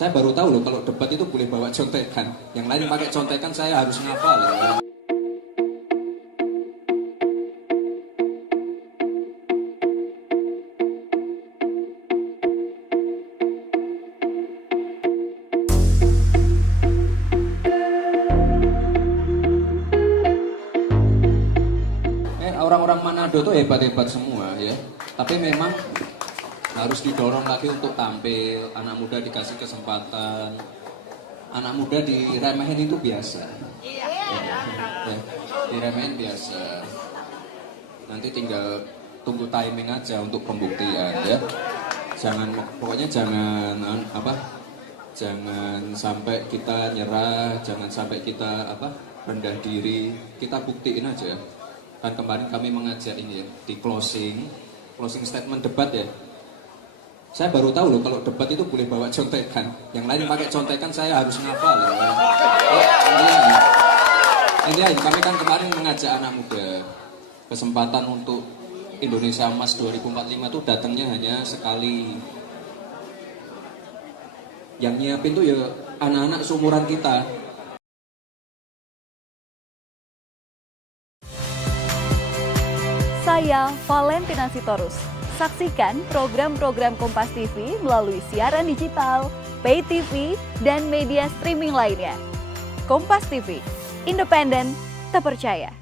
Saya baru tahu loh kalau debat itu boleh bawa contekan. Yang lain pakai contekan saya harus ngafal ya. Orang-orang Manado tuh hebat-hebat semua ya. Tapi memang harus didorong lagi untuk tampil. Anak muda dikasih kesempatan. Anak muda diremehin itu biasa. Ya, diremehin biasa. Nanti tinggal tunggu timing aja untuk pembuktian ya. Pokoknya jangan jangan sampai kita nyerah, jangan sampai kita rendah diri. Kita buktiin aja. Kan kemarin kami mengajak ini ya, di closing statement debat ya. Saya baru tahu loh kalau debat itu boleh bawa contekan. Yang lain pakai contekan saya harus ngafal ya. Ini kami kan kemarin mengajak anak muda. Kesempatan untuk Indonesia Emas 2045 itu datangnya hanya sekali. Yang nyiapin tuh ya anak-anak seumuran kita. Saya Valentina Sitorus. Saksikan program-program Kompas TV melalui siaran digital, pay TV, dan media streaming lainnya. Kompas TV, independen, terpercaya.